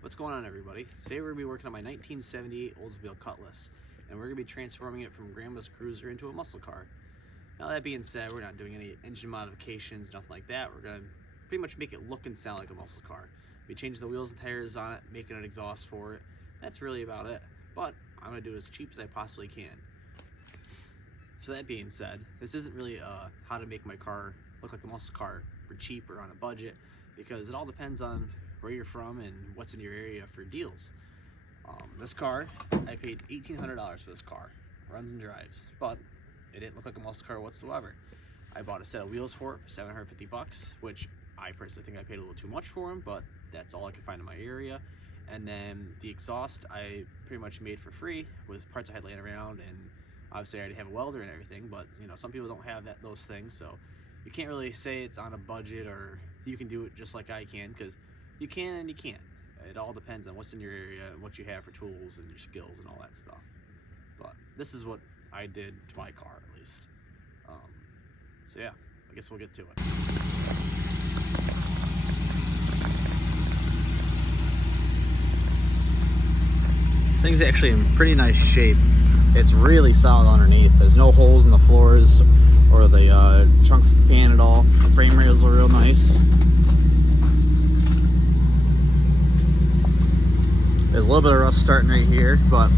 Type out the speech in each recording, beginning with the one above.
What's going on, everybody? Today we're going to be working on my 1978 Oldsmobile Cutlass, and we're going to be transforming it from Grandma's Cruiser into a muscle car. Now that being said, we're not doing any engine modifications, nothing like that. We're going to pretty much make it look and sound like a muscle car. We changed the wheels and tires on it, making an exhaust for it. That's really about it, but I'm going to do it as cheap as I possibly can. So that being said, this isn't really how to make my car look like a muscle car for cheap or on a budget, because it all depends on where you're from and what's in your area for deals. This car, I paid $1,800 for this car. Runs and drives, but it didn't look like a muscle car whatsoever. I bought a set of wheels for it for $750, which I personally think I paid a little too much for them, but that's all I could find in my area. And then the exhaust I pretty much made for free with parts I had laying around, and obviously I already have a welder and everything, but you know, some people don't have those things, so you can't really say it's on a budget or you can do it just like I can, because you can and you can't. It all depends on what's in your area and what you have for tools and your skills and all that stuff. But this is what I did to my car, at least. So yeah, I guess we'll get to it. This thing's actually in pretty nice shape. It's really solid underneath. There's no holes in the floors or the trunk pan at all. The frame rails are real nice. There's a little bit of rust starting right here, but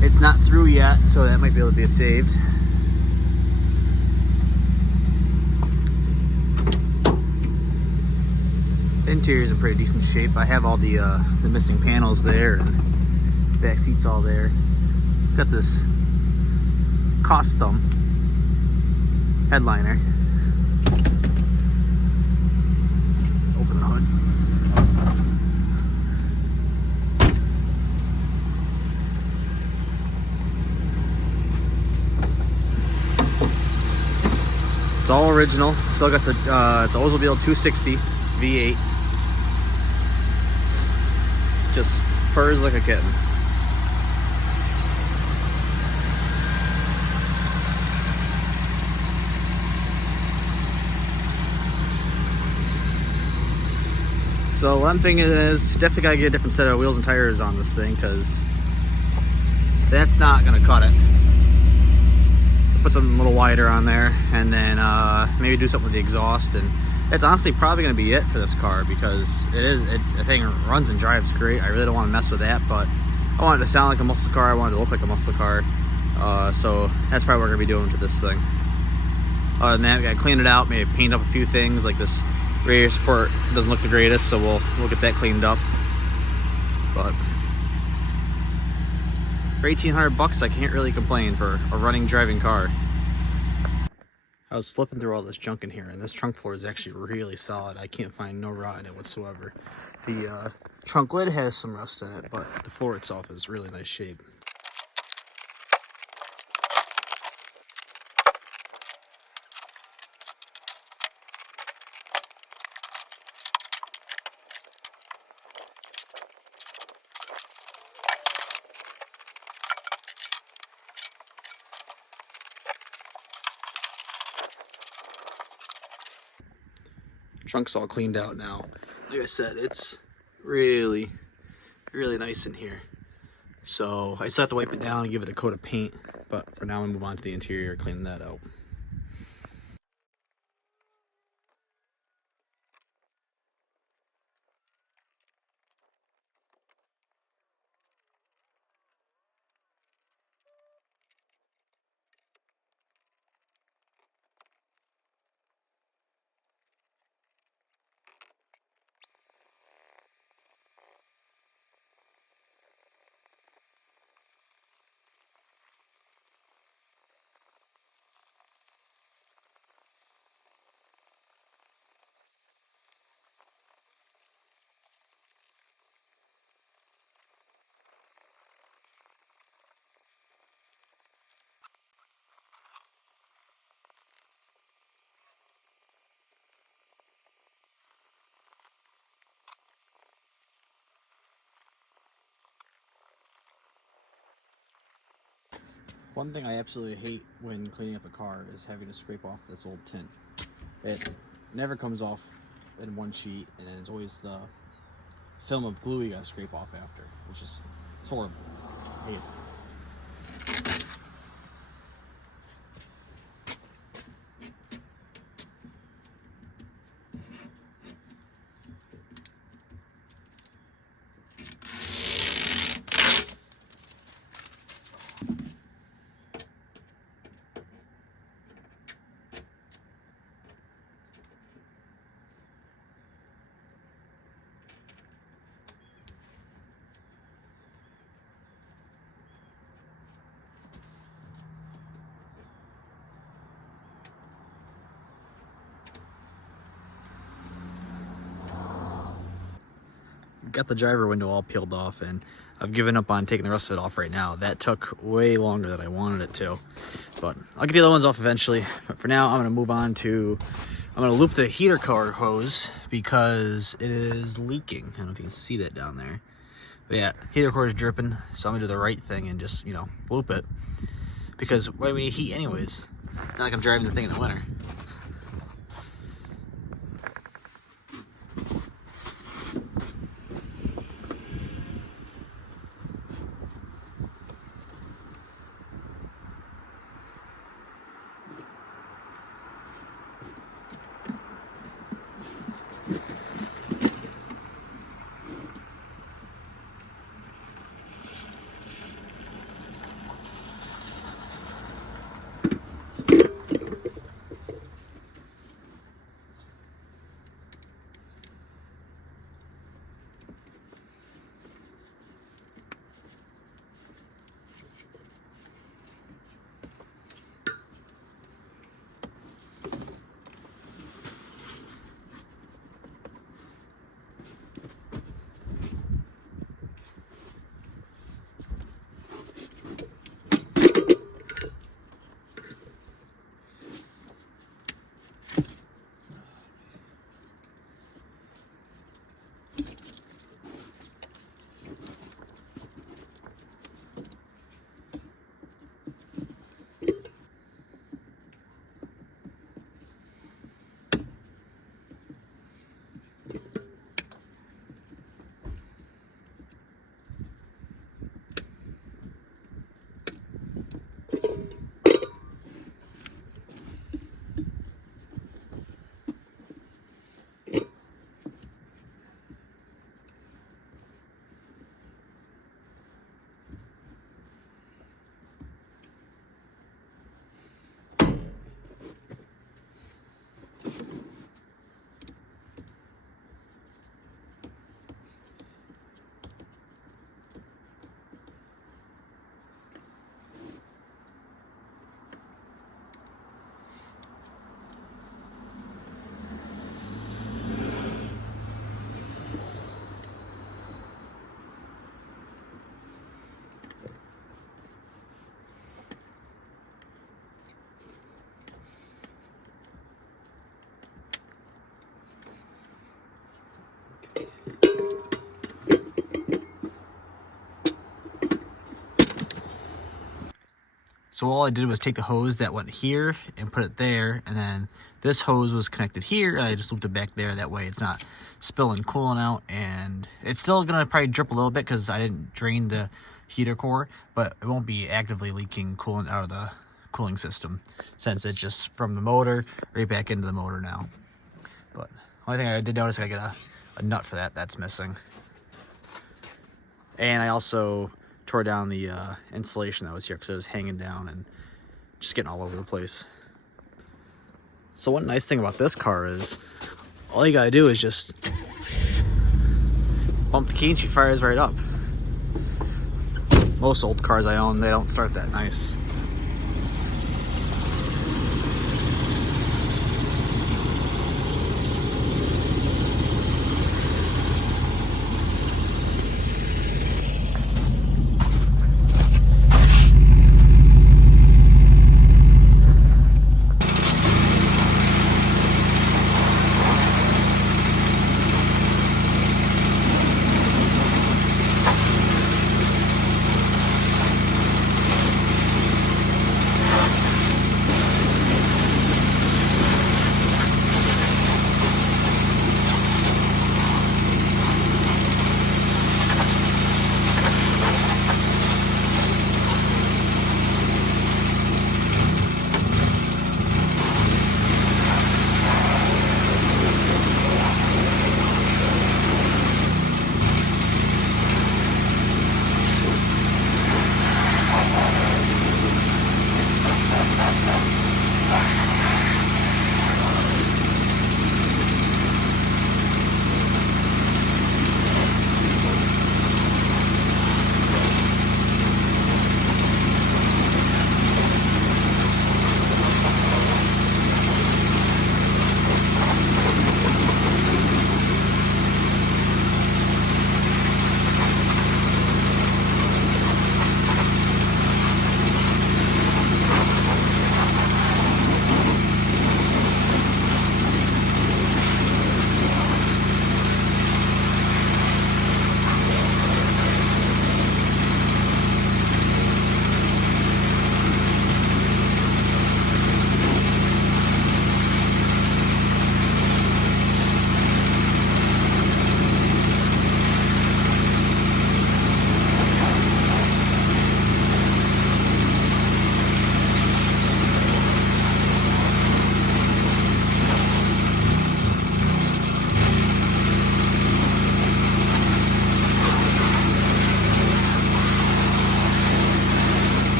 it's not through yet, so that might be able to be saved. The interior is in pretty decent shape. I have all the missing panels there, and back seat's all there. Got this custom headliner. Open the hood. It's all original. Still got the it's Oldsmobile 260 V8. Just purrs like a kitten. So what I'm thinking is definitely gotta get a different set of wheels and tires on this thing, because that's not gonna cut it. Put something a little wider on there, and then maybe do something with the exhaust, and that's honestly probably going to be it for this car, because the thing runs and drives great. I really don't want to mess with that, but I want it to sound like a muscle car. I want it to look like a muscle car, so that's probably what we're going to be doing to this thing. Other than that, we got to clean it out, maybe paint up a few things, like this radiator support doesn't look the greatest, so we'll get that cleaned up. But for $1,800, I can't really complain for a running, driving car. I was flipping through all this junk in here, and this trunk floor is actually really solid. I can't find no rot in it whatsoever. The trunk lid has some rust in it, but the floor itself is really nice shape. Trunk's all cleaned out now. Like I said, it's really nice in here. So I still have to wipe it down and give it a coat of paint, but for now we move on to the interior, cleaning that out. One thing I absolutely hate when cleaning up a car is having to scrape off this old tint. It never comes off in one sheet, and it's always the film of glue you gotta scrape off after. It's horrible. I hate it. Got the driver window all peeled off, and I've given up on taking the rest of it off right now. That took way longer than I wanted it to, but I'll get the other ones off eventually. But for now, I'm gonna move on to, I'm gonna loop the heater core hose because it is leaking. I don't know if you can see that down there, but yeah, heater core is dripping, so I'm gonna do the right thing and just, you know, loop it, because why do we need heat anyways? Not like I'm driving the thing in the winter. So all I did was take the hose that went here and put it there, and then this hose was connected here, and I just looped it back there. That way it's not spilling coolant out, and it's still gonna probably drip a little bit because I didn't drain the heater core, but it won't be actively leaking coolant out of the cooling system since it's just from the motor right back into the motor now. But only thing I did notice, I got a nut for that that's missing. And I also tore down the insulation that was here because it was hanging down and just getting all over the place. So one nice thing about this car is all you gotta do is just bump the key and she fires right up. Most old cars I own, they don't start that nice.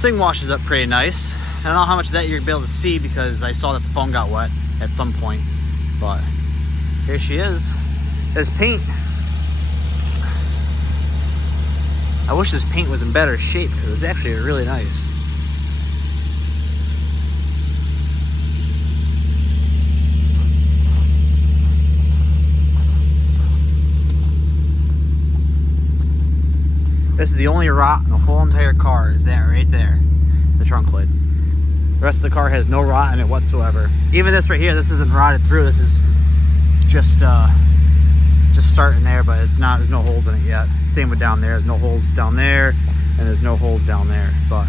This thing washes up pretty nice. I don't know how much of that you're gonna be able to see because I saw that the phone got wet at some point, but here she is. There's paint. I wish this paint was in better shape because it's actually really nice. This is the only rot in the whole entire car, is that right there, the trunk lid. The rest of the car has no rot in it whatsoever. Even this right here, this isn't rotted through. This is just starting there, but it's not. There's no holes in it yet. Same with down there. There's no holes down there, and there's no holes down there. But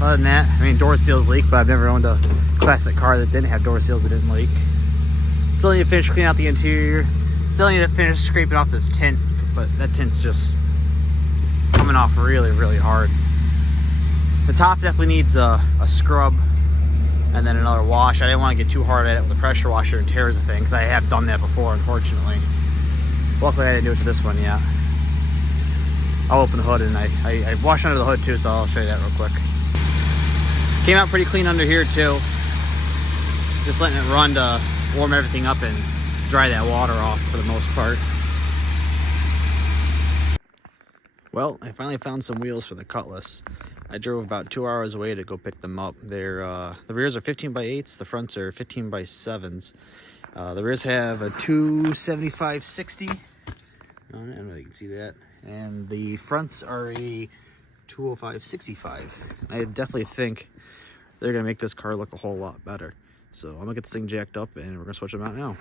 other than that, I mean, door seals leak, but I've never owned a classic car that didn't have door seals that didn't leak. Still need to finish cleaning out the interior. Still need to finish scraping off this tint, but that tint's just coming off really, really hard. The top definitely needs a scrub and then another wash. I didn't want to get too hard at it with a pressure washer and tear the thing, because I have done that before, unfortunately. Luckily, I didn't do it to this one yet. I'll open the hood, and I washed under the hood too, so I'll show you that real quick. Came out pretty clean under here too. Just letting it run to warm everything up and dry that water off for the most part. Well, I finally found some wheels for the Cutlass. I drove about 2 hours away to go pick them up. They're the rears are 15x8s, the fronts are 15x7s. The rears have a 275/60. I don't know if you can see that. And the fronts are a 205/65. I definitely think they're gonna make this car look a whole lot better. So I'm gonna get this thing jacked up and we're gonna switch them out now.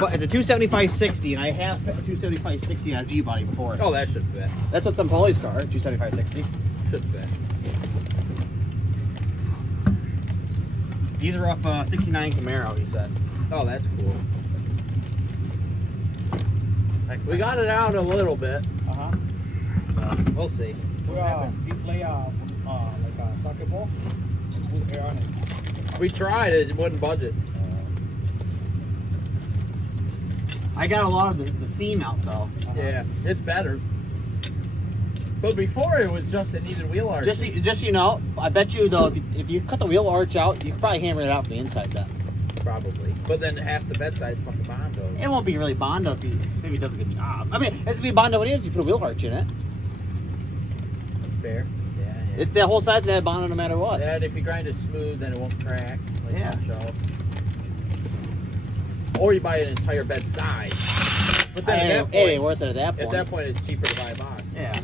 But it's a 275/60, and I have a 275/60 on a G-body before. Oh, that should fit. That's what's on Paulie's car, 275/60. Should fit. These are off 69 Camaro, he said. Oh, that's cool. We got it out a little bit. We'll see. We play like a soccer ball. Put air on it. We tried it; it wouldn't budget. I got a lot of the seam out though. Yeah, it's better. But before it was just it needed wheel arch. Just so you know, I bet you though, if you cut the wheel arch out, you could probably hammer it out from the inside then. Probably. But then half the bed side's fucking Bondo. It won't be really Bondo if he does a good job. I mean, it's gonna be Bondo when it is. You put a wheel arch in it. fair. Yeah. The whole side's gonna have bond no matter what. Yeah, and if you grind it smooth, then it won't crack. Like Yeah. shelf. Or you buy an entire bed side. But then It ain't worth it at that point. At that point, it's cheaper to buy a box. Yeah.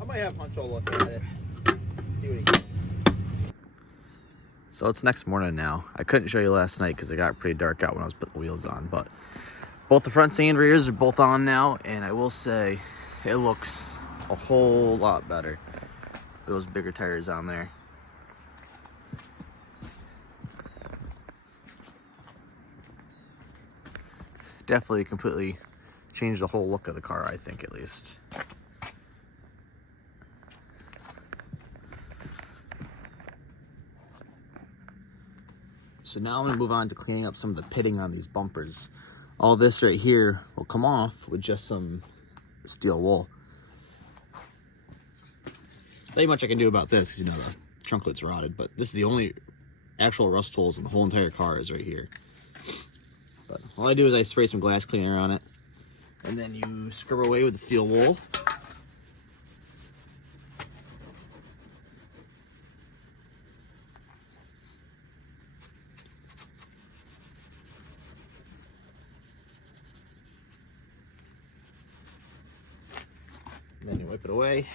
I might have Huncho look at it. See what he thinks. So it's next morning now. I couldn't show you last night because it got pretty dark out when I was putting the wheels on, but both the fronts and rears are both on now, and I will say it looks a whole lot better. Those bigger tires on there. Definitely completely changed the whole look of the car, I think, at least. So now I'm gonna move on to cleaning up some of the pitting on these bumpers. All this right here will come off with just some steel wool. Not much I can do about this, you know, the trunklet's rotted, but this is the only actual rust holes in the whole entire car is right here. But all I do is I spray some glass cleaner on it, and then you scrub away with the steel wool. And then you wipe it away.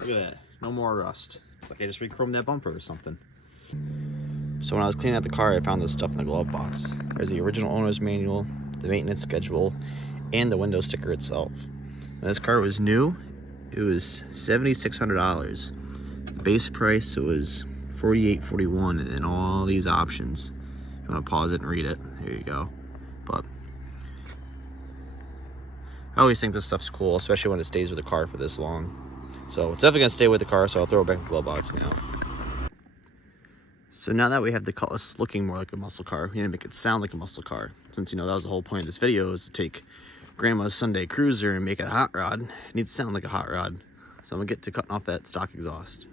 Look at that, no more rust. It's like I just re-chromed that bumper or something. So when I was cleaning out the car, I found this stuff in the glove box. There's the original owner's manual, the maintenance schedule, and the window sticker itself. When this car was new, it was $7,600. The base price, it was $48.41, and then all these options. If you want to pause it and read it, there you go. But I always think this stuff's cool, especially when it stays with the car for this long. So it's definitely gonna stay with the car, so I'll throw it back in the glove box now. So now that we have the Cutlass looking more like a muscle car, we need to make it sound like a muscle car. Since, you know, that was the whole point of this video, is to take Grandma's Sunday Cruiser and make it a hot rod. It needs to sound like a hot rod. So I'm gonna get to cutting off that stock exhaust.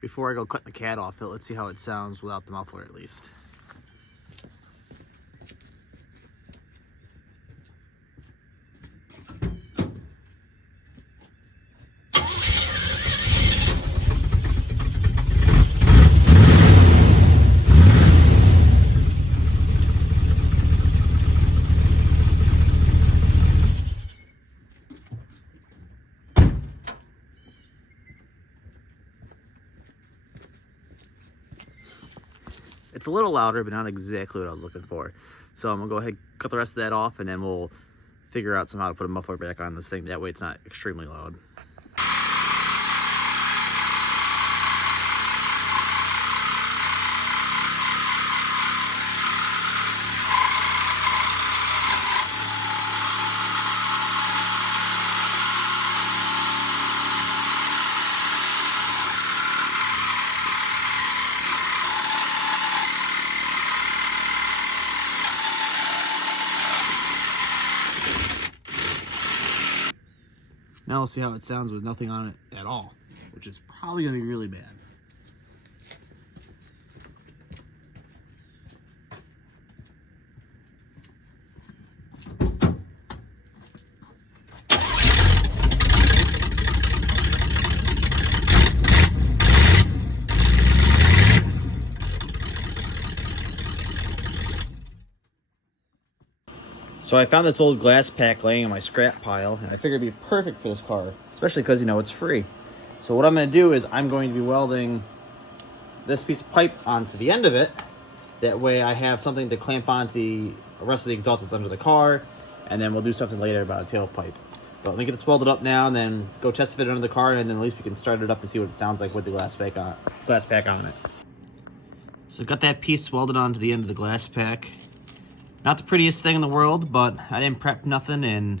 Before I go cut the cat off it, let's see how it sounds without the muffler at least. It's a little louder, but not exactly what I was looking for. So I'm gonna go ahead and cut the rest of that off, and then we'll figure out somehow to put a muffler back on this thing. That way it's not extremely loud. Now we'll see how it sounds with nothing on it at all, which is probably gonna be really bad. So I found this old glass pack laying in my scrap pile, and I figured it'd be perfect for this car, especially because, you know, it's free. So what I'm going to do is I'm going to be welding this piece of pipe onto the end of it. That way I have something to clamp onto the rest of the exhaust that's under the car, and then we'll do something later about a tailpipe. But let me get this welded up now, and then go test fit it under the car, and then at least we can start it up and see what it sounds like with the glass pack on it. So got that piece welded onto the end of the glass pack. Not the prettiest thing in the world, but I didn't prep nothing, and,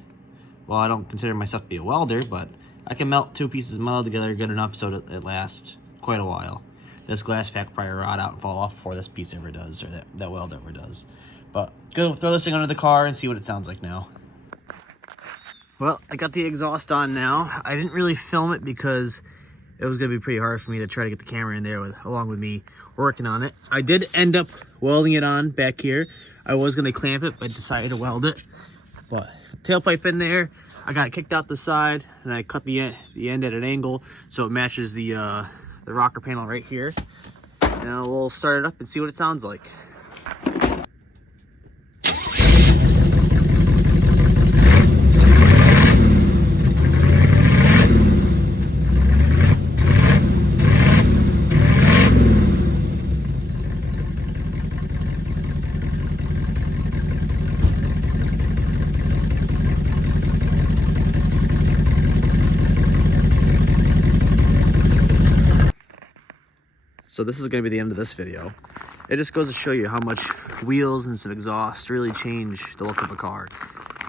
well, I don't consider myself to be a welder, but I I can melt 2 pieces of metal together good enough so that it lasts quite a while. This glass pack probably rot out and fall off before this piece ever does, or that weld ever does. But go throw this thing under the car and see what it sounds like now. Well, I got the exhaust on now. I didn't really film it because it was gonna be pretty hard for me to try to get the camera in there along with me working on it. I did end up welding it on back here. I was gonna clamp it, but I decided to weld it. But tailpipe in there, I got it kicked out the side, and I cut the end at an angle so it matches the rocker panel right here. Now we'll start it up and see what it sounds like. So this is going to be the end of this video. It just goes to show you how much wheels and some exhaust really change the look of a car.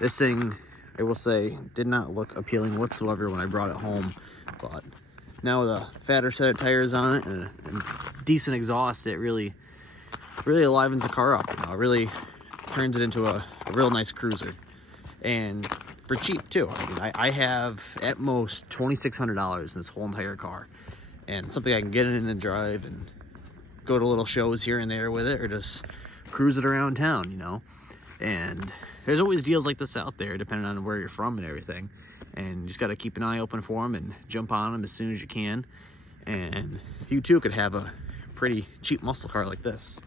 This thing, I will say, did not look appealing whatsoever when I brought it home. But now with a fatter set of tires on it and decent exhaust, it really livens the car up. You know, it really turns it into a real nice cruiser. And for cheap too. I mean, I have at most $2,600 in this whole entire car. And something I can get in and drive and go to little shows here and there with it, or just cruise it around town, you know. And there's always deals like this out there, depending on where you're from and everything. And you just got to keep an eye open for them and jump on them as soon as you can. And you too could have a pretty cheap muscle car like this.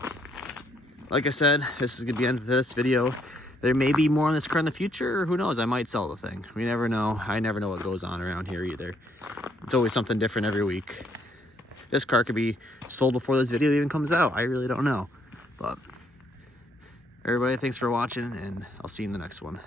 Like I said, this is gonna be the end of this video. There may be more on this car in the future, or who knows, I might sell the thing. We never know. I never know what goes on around here either. It's always something different every week. This car could be sold before this video even comes out. I really don't know. But everybody, thanks for watching, and I'll see you in the next one.